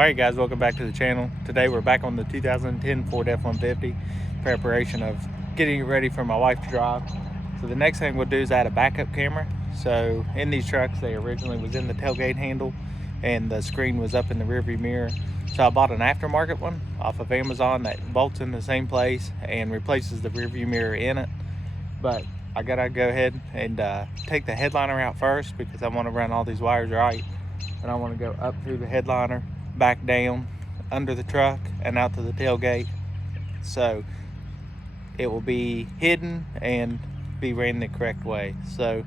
Alright guys, welcome back to the channel. Today we're back on the 2010 Ford F-150, preparation of getting it ready for my wife to drive. So the next thing we'll do is add a backup camera. So in these trucks, they originally was in the tailgate handle and the screen was up in the rearview mirror. So I bought an aftermarket one off of Amazon that bolts in the same place and replaces the rearview mirror in it. But I gotta go ahead and take the headliner out first because I want to run all these wires right. And I want to go up through the headliner, back down under the truck and out to the tailgate, so it will be hidden and be ran the correct way. So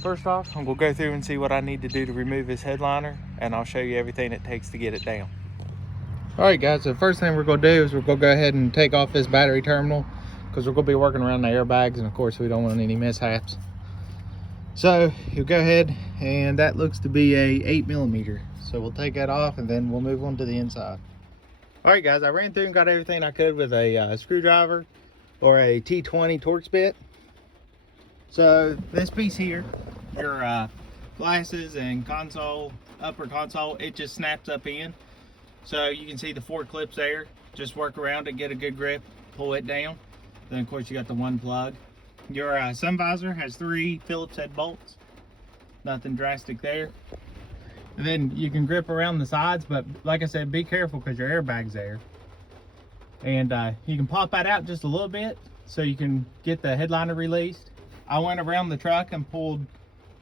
first off, I'm gonna go through and see what I need to do to remove this headliner, and I'll show you everything it takes to get it down. All right guys, so the first thing we're gonna do is we're gonna go ahead and take off this battery terminal because we're gonna be working around the airbags, and of course we don't want any mishaps. So you'll go ahead, and that looks to be a 8mm. So we'll take that off and then we'll move on to the inside. All right guys, I ran through and got everything I could with a screwdriver or a T20 Torx bit. So this piece here, your glasses and console, upper console, it just snaps up in. So you can see the 4 clips there. Just work around it, get a good grip, pull it down. Then of course you got the one plug. Your sun visor has 3 Phillips head bolts. Nothing drastic there. And then you can grip around the sides, but like I said, be careful because your airbag's there. And you can pop that out just a little bit so you can get the headliner released. I went around the truck and pulled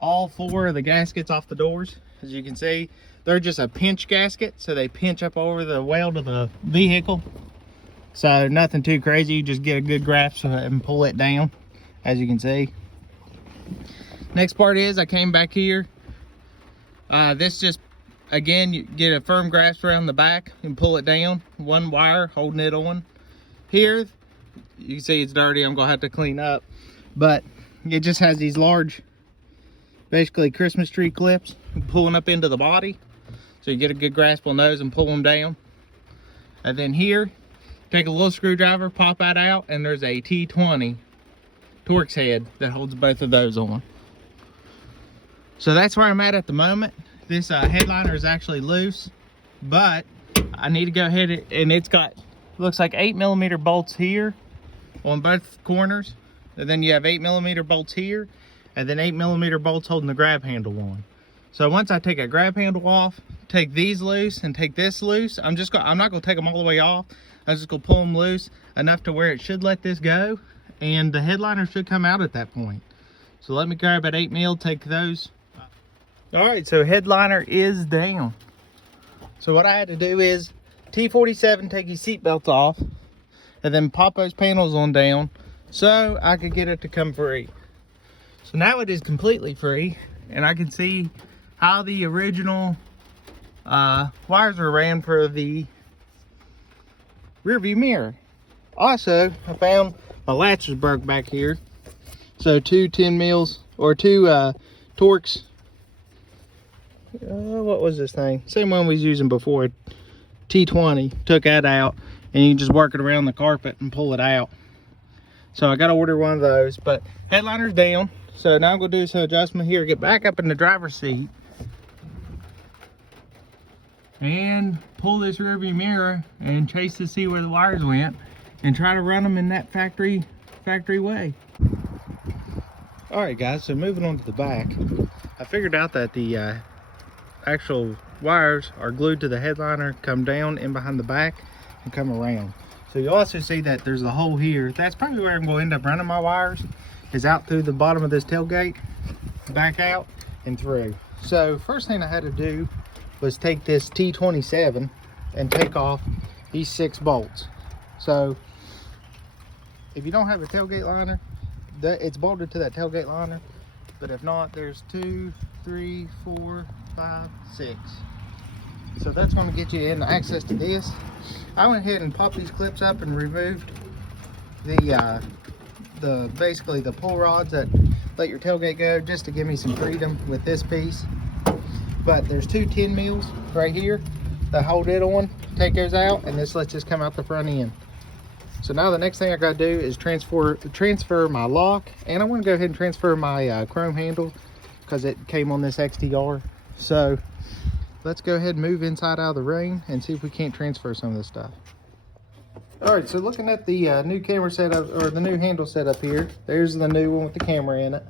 all 4 of the gaskets off the doors. As you can see, they're just a pinch gasket, so they pinch up over the weld of the vehicle. So nothing too crazy, you just get a good grasp and pull it down, as you can see. Next part is I came back here. This just, again, you get a firm grasp around the back and pull it down. One wire holding it on. Here, you can see it's dirty. I'm gonna have to clean up. But it just has these large, basically Christmas tree clips pulling up into the body. So you get a good grasp on those and pull them down. And then here, take a little screwdriver, pop that out, and there's a T20 Torx head that holds both of those on. So that's where I'm at the moment. This headliner is actually loose, but I need to go ahead and it's got, looks like 8mm bolts here on both corners. And then you have 8mm bolts here, and then 8mm bolts holding the grab handle on. So once I take a grab handle off, take these loose and take this loose, I'm not gonna take them all the way off. I'm just gonna pull them loose enough to where it should let this go, and the headliner should come out at that point. So let me grab at 8mm, take those. All right, so headliner is down. So what I had to do is T47, take your seat belts off, and then pop those panels on down so I could get it to come free. So now it is completely free, and I can see how the original wires were ran for the rear view mirror. Also, I found my latch was broke back here. So 2 10mm or 2 Torx. What was this thing? Same one we was using before, T20. Took that out, and you can just work it around the carpet and pull it out. So I got to order one of those, but headliner's down. So now I'm going to do some adjustment here, get back up in the driver's seat, and pull this rear view mirror and chase to see where the wires went, and try to run them in that factory way. All right guys, so moving on to the back, I figured out that the actual wires are glued to the headliner, come down in behind the back and come around. So you also see that there's a hole here. That's probably where I'm going to end up running my wires, is out through the bottom of this tailgate, back out and through. So first thing I had to do was take this T27 and take off these 6 bolts. So if you don't have a tailgate liner, it's bolted to that tailgate liner, but if not, there's 2, 3, 4, 5, 6. So that's going to get you in access to this. I went ahead and popped these clips up and removed the basically the pull rods that let your tailgate go, just to give me some freedom with this piece. But there's 2 10mm right here that hold it on. Take those out, and this lets this come out the front end. So now the next thing I got to do is transfer my lock, and I want to go ahead and transfer my chrome handle because it came on this XTR. So let's go ahead and move inside out of the rain and see if we can't transfer some of this stuff. All right, so looking at the new camera setup, or the new handle setup here, there's the new one with the camera in it.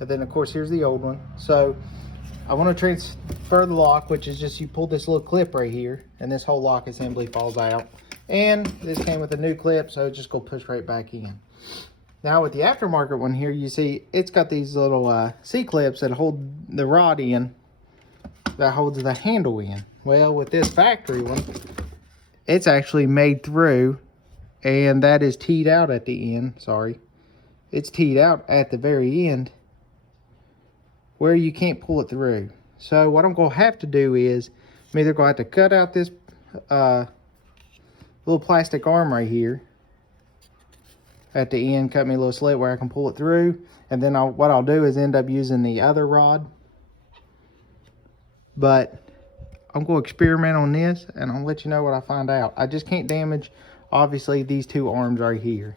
And then of course, here's the old one. So I want to transfer the lock, which is just you pull this little clip right here and this whole lock assembly falls out. And this came with a new clip, so it's just gonna push right back in. Now with the aftermarket one here, you see it's got these little C-clips that hold the rod in, that holds the handle in. Well, with this factory one, it's actually made through, and that is teed out at the end. Sorry, it's teed out at the very end where you can't pull it through. So what I'm gonna have to do is I'm either gonna have to cut out this little plastic arm right here at the end, cut me a little slit where I can pull it through, and then what I'll do is end up using the other rod. But I'm going to experiment on this, and I'll let you know what I find out. I just can't damage, obviously, these two arms right here.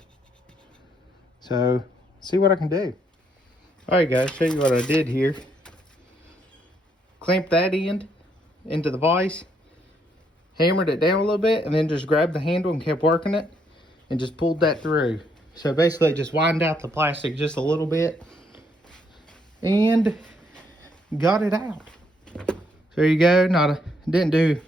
So, see what I can do. Alright guys, show you what I did here. Clamped that end into the vise, hammered it down a little bit, and then just grabbed the handle and kept working it, and just pulled that through. So basically just wind out the plastic just a little bit, and got it out. There you go. Didn't do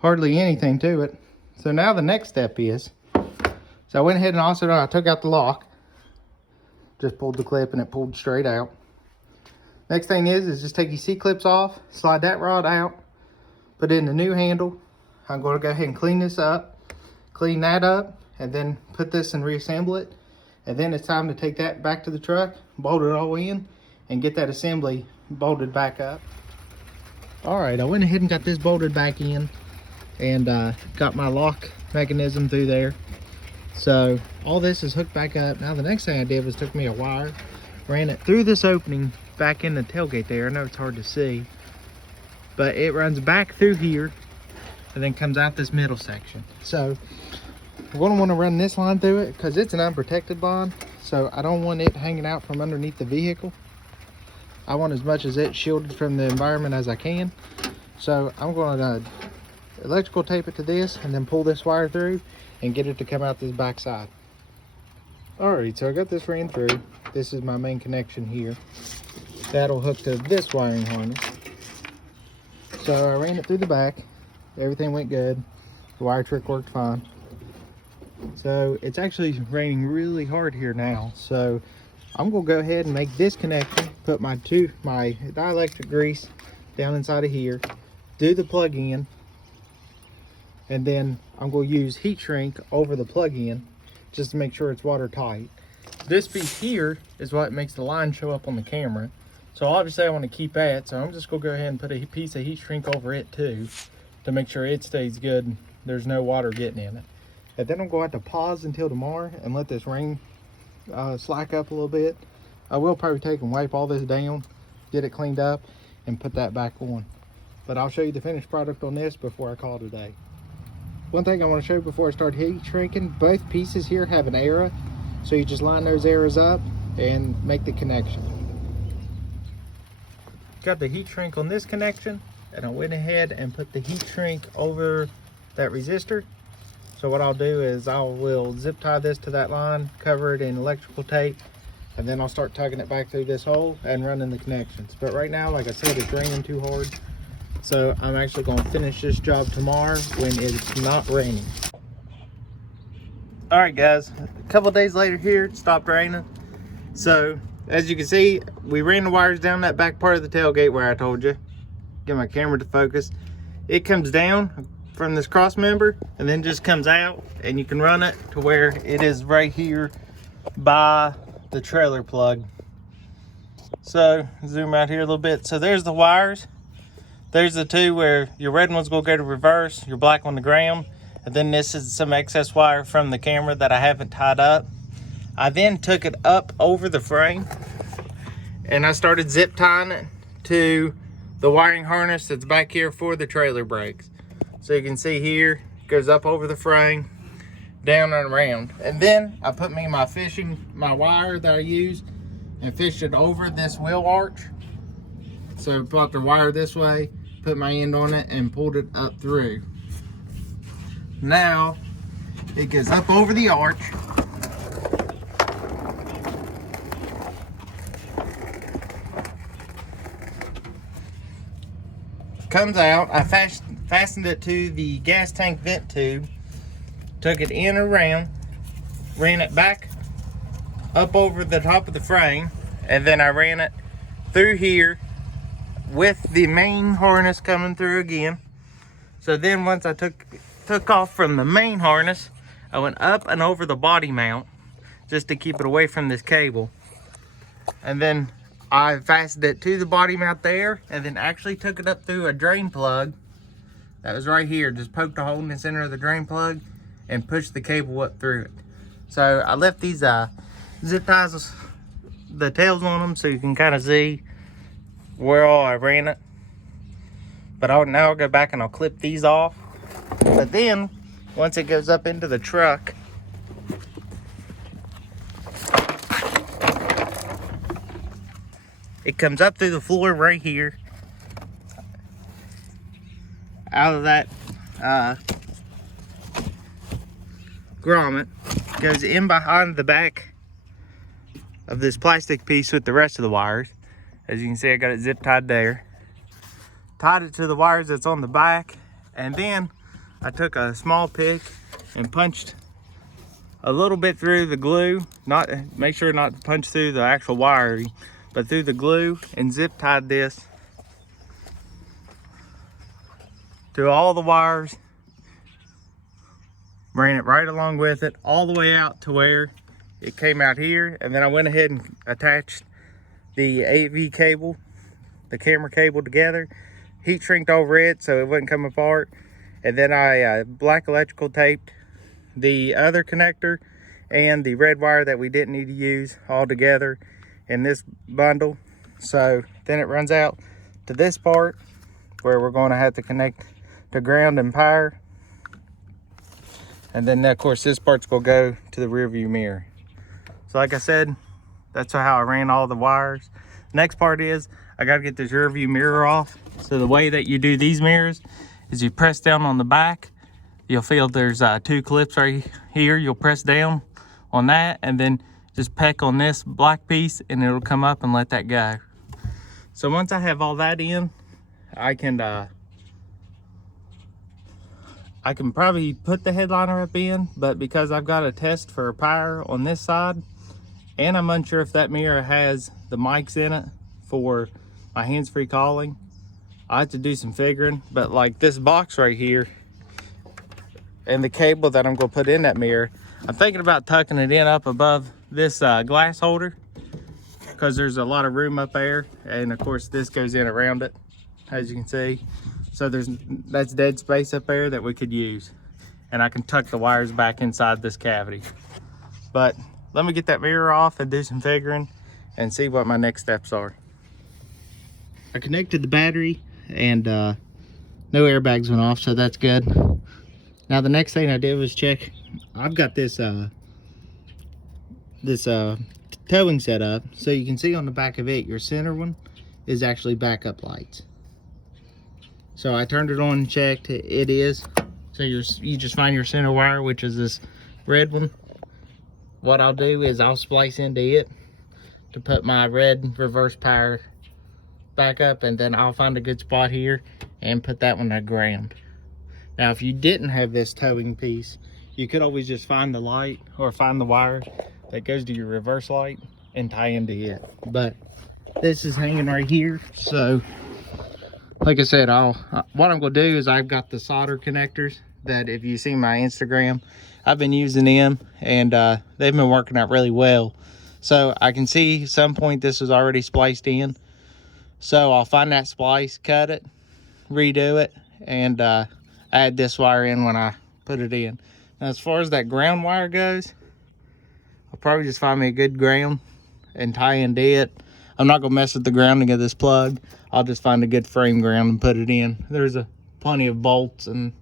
hardly anything to it. So now the next step is, so I went ahead and also I took out the lock, just pulled the clip and it pulled straight out. Next thing is just take your C-clips off, slide that rod out, put in the new handle. I'm going to go ahead and clean this up, clean that up, and then put this and reassemble it. And then it's time to take that back to the truck, bolt it all in, and get that assembly bolted back up. All right, I went ahead and got this bolted back in, and got my lock mechanism through there. So all this is hooked back up. Now the next thing I did was took me a wire, ran it through this opening back in the tailgate there. I know it's hard to see, but it runs back through here and then comes out this middle section. So we're going to want to run this line through it because it's an unprotected line, so I don't want it hanging out from underneath the vehicle. I want as much as it shielded from the environment as I can. So I'm going to electrical tape it to this and then pull this wire through and get it to come out this back side. Alright, so I got this ran through. This is my main connection here. That'll hook to this wiring harness. So I ran it through the back. Everything went good. The wire trick worked fine. So it's actually raining really hard here now. So I'm gonna go ahead and make this connection, put my dielectric grease down inside of here, do the plug in, and then I'm gonna use heat shrink over the plug in just to make sure it's watertight. This piece here is what makes the line show up on the camera. So obviously I want to keep that, so I'm just gonna go ahead and put a piece of heat shrink over it too to make sure it stays good, there's no water getting in it. And then I'm going to have to pause until tomorrow and let this rain slack up a little bit. I will probably take and wipe all this down, get it cleaned up, and put that back on. But I'll show you the finished product on this before I call it a day. One thing I want to show you before I start heat shrinking, both pieces here have an arrow, so you just line those arrows up and make the connection. Got the heat shrink on this connection, and I went ahead and put the heat shrink over that resistor. So what I'll do is I will zip tie this to that line, cover it in electrical tape, and then I'll start tugging it back through this hole and running the connections. But right now, like I said, it's raining too hard. So I'm actually gonna finish this job tomorrow when it's not raining. All right guys, a couple days later here, it stopped raining. So as you can see, we ran the wires down that back part of the tailgate where I told you. Get my camera to focus. It comes down from this cross member and then just comes out, and you can run it to where it is right here by the trailer plug. So zoom out here a little bit. So there's the wires. There's the two where your red one's gonna go to reverse, your black one to ground, and then this is some excess wire from the camera that I haven't tied up. I then took it up over the frame and I started zip tying it to the wiring harness that's back here for the trailer brakes. So you can see here, it goes up over the frame, down and around. And then I put my wire that I used and fished it over this wheel arch. So brought the wire this way, put my end on it and pulled it up through. Now it goes up over the arch. Comes out. I fastened it to the gas tank vent tube, took it in and around, ran it back up over the top of the frame, and then I ran it through here with the main harness coming through again. So then once I took off from the main harness, I went up and over the body mount just to keep it away from this cable. And then I fastened it to the body mount there, and then actually took it up through a drain plug that was right here. Just poked a hole in the center of the drain plug and pushed the cable up through it. So I left these zip ties, the tails on them, so you can kind of see where all I ran it. But now I'll go back and I'll clip these off. But then once it goes up into the truck, it comes up through the floor right here, out of that grommet, goes in behind the back of this plastic piece with the rest of the wires. As you can see, I got it zip tied there. Tied it to the wires that's on the back, and then I took a small pick and punched a little bit through the glue. Make sure not to punch through the actual wiring, but through the glue, and zip tied this to all the wires. Ran it right along with it all the way out to where it came out here, and then I went ahead and attached the AV cable, the camera cable together, heat shrinked over it so it wouldn't come apart, and then I black electrical taped the other connector and the red wire that we didn't need to use all together in this bundle. So then it runs out to this part where we're going to have to connect to ground and power, and then of course this part's going to go to the rear view mirror. So like I said, that's how I ran all the wires. Next part is I got to get this rear view mirror off. So the way that you do these mirrors is you press down on the back. You'll feel there's two clips right here. You'll press down on that and then just peck on this black piece and it'll come up and let that go. So once I have all that in, I can probably put the headliner up in, but because I've got a test for power on this side, and I'm unsure if that mirror has the mics in it for my hands-free calling, I have to do some figuring. But like this box right here and the cable that I'm going to put in that mirror, I'm thinking about tucking it in up above this glass holder, because there's a lot of room up there, and of course this goes in around it, as you can see. So that's dead space up there that we could use, and I can tuck the wires back inside this cavity. But let me get that mirror off and do some figuring and see what my next steps are. I connected the battery, and no airbags went off, so that's good. Now the next thing I did was check. I've got this towing set up, so you can see on the back of it, your center one is actually backup lights. So I turned it on and checked, it is. So you just find your center wire, which is this red one. What I'll do is I'll splice into it to put my red reverse power back up, and then I'll find a good spot here and put that one at ground. Now if you didn't have this towing piece, you could always just find the light or find the wire that goes to your reverse light and tie into it. But this is hanging right here, so like I said, what I'm going to do is I've got the solder connectors that, if you see my Instagram, I've been using them, and they've been working out really well. So I can see some point this was already spliced in. So I'll find that splice, cut it, redo it, and add this wire in when I put it in. Now as far as that ground wire goes, I'll probably just find me a good ground and tie into it. I'm not gonna mess with the grounding of this plug. I'll just find a good frame ground and put it in. There's plenty of bolts and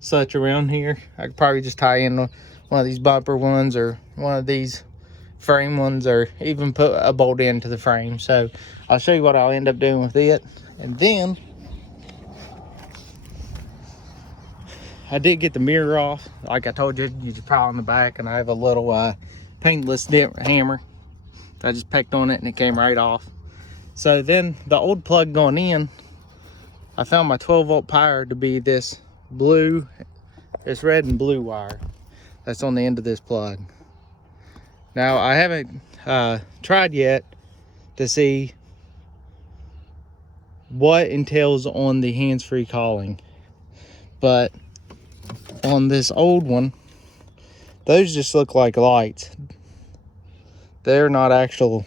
such around here. I could probably just tie in one of these bumper ones or one of these frame ones, or even put a bolt into the frame. So I'll show you what I'll end up doing with it. And then I did get the mirror off. Like I told you, you just pile on the back, and I have a little paintless hammer. I just pecked on it and it came right off. So then the old plug going in, I found my 12-volt power to be this red and blue wire that's on the end of this plug. Now I haven't tried yet to see what entails on the hands-free calling, but on this old one, those just look like lights. They're not actual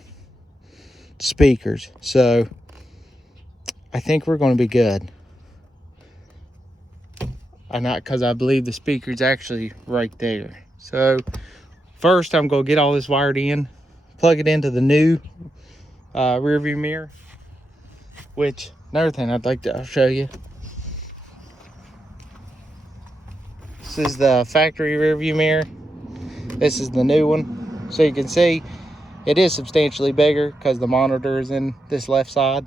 speakers, so I think we're going to be good. Because I believe the speaker's actually right there. So first I'm going to get all this wired in, plug it into the new rear view mirror, which another thing I'd like to show you. This is the factory rear view mirror. This is the new one. So you can see it is substantially bigger because the monitor is in this left side.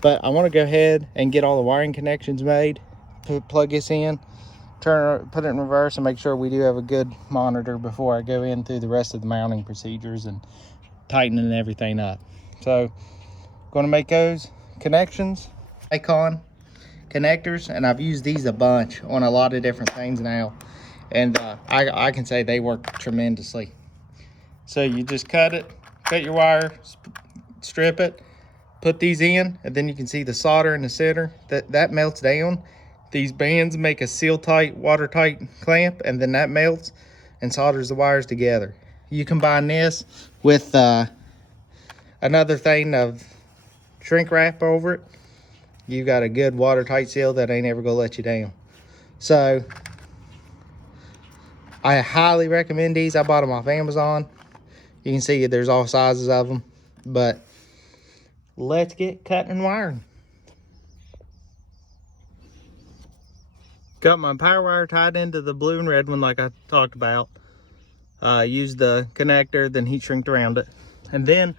But I want to go ahead and get all the wiring connections made, plug this in, put it in reverse, and make sure we do have a good monitor before I go in through the rest of the mounting procedures and tightening everything up. So going to make those connections, icon connectors, and I've used these a bunch on a lot of different things now, and I can say they work tremendously. So you just cut your wire, strip it, put these in, and then you can see the solder in the center that melts down. These bands make a seal tight, watertight clamp, and then that melts and solders the wires together. You combine this with another thing of shrink wrap over it, you got a good watertight seal that ain't ever gonna let you down. So I highly recommend these. I bought them off Amazon. You can see there's all sizes of them, but let's get cutting and wiring. Got my power wire tied into the blue and red one like I talked about. Used the connector, then heat shrinked around it. And then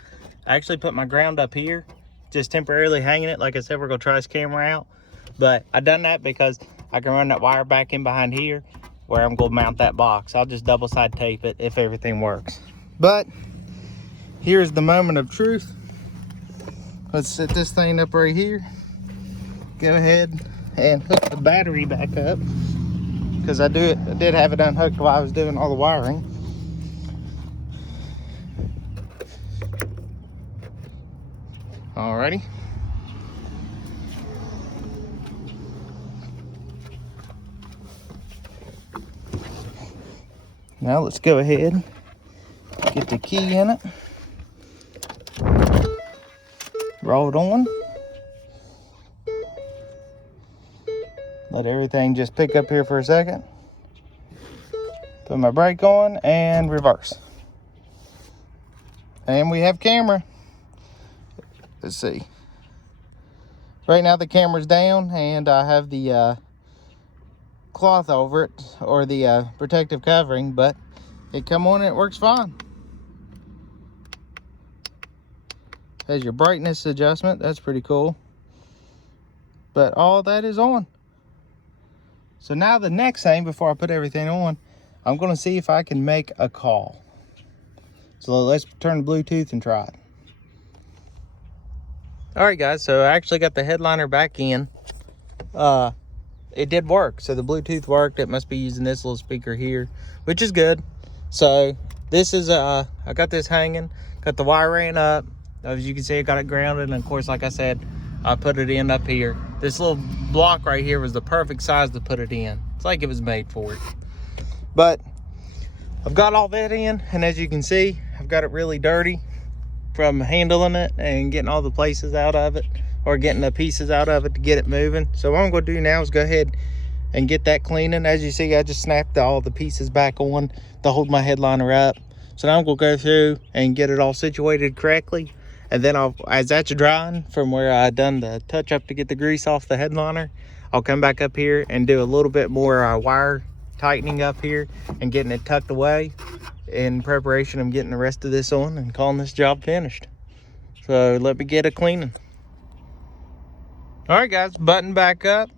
I actually put my ground up here, just temporarily hanging it. Like I said, we're gonna try this camera out. But I done that because I can run that wire back in behind here where I'm gonna mount that box. I'll just double side tape it if everything works. But here's the moment of truth. Let's set this thing up right here. Go ahead and hook the battery back up, because I did have it unhooked while I was doing all the wiring. Alrighty. Now let's go ahead, get the key in it, roll it on, let everything just pick up here for a second, put my brake on and reverse. And we have camera. Let's see. Right now the camera's down and I have the cloth over it, or the protective covering, but it come on and it works fine. Has your brightness adjustment, that's pretty cool. But all that is on. So now the next thing, before I put everything on, I'm gonna see if I can make a call. So let's turn the Bluetooth and try it. All right guys, so I actually got the headliner back in. It did work, so the Bluetooth worked. It must be using this little speaker here, which is good. So this is, I got this hanging, got the wire ran up. As you can see, I got it grounded, and of course, like I said, I put it in up here. This little block right here was the perfect size to put it in. It's like it was made for it. But I've got all that in, and as you can see, I've got it really dirty from handling it and getting all the places out of it, or getting the pieces out of it to get it moving. So what I'm going to do now is go ahead and get that cleaning. As you see, I just snapped all the pieces back on to hold my headliner up. So now I'm going to go through and get it all situated correctly. And then as that's drying from where I done the touch up to get the grease off the headliner, I'll come back up here and do a little bit more wire tightening up here and getting it tucked away in preparation of getting the rest of this on and calling this job finished. So let me get a cleaning. All right guys, button back up.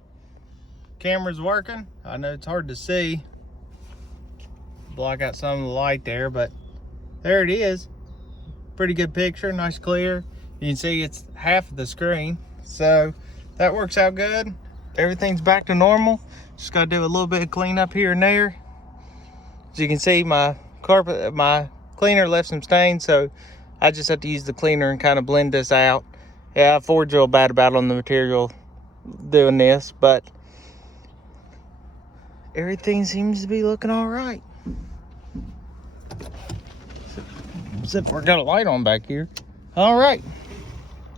camera's working. I know it's hard to see. Block out some of the light there, but there it is. Pretty good picture, nice clear. You can see it's half of the screen, so that works out good. Everything's back to normal. Just gotta do a little bit of cleanup here and there. As you can see, my cleaner left some stains, so I just have to use the cleaner and kind of blend this out. Yeah, Ford's real bad about on the material doing this, but everything seems to be looking all right. Except we've got a light on back here. All right,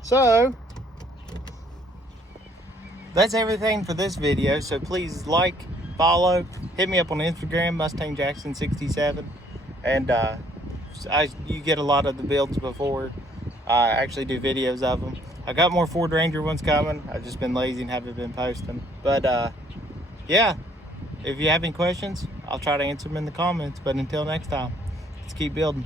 so that's everything for this video. So please like, follow, hit me up on Instagram, Mustang Jackson 67, and you get a lot of the builds before I actually do videos of them. I got more Ford Ranger ones coming. I've just been lazy and haven't been posting. But yeah, if you have any questions, I'll try to answer them in the comments. But until next time, let's keep building.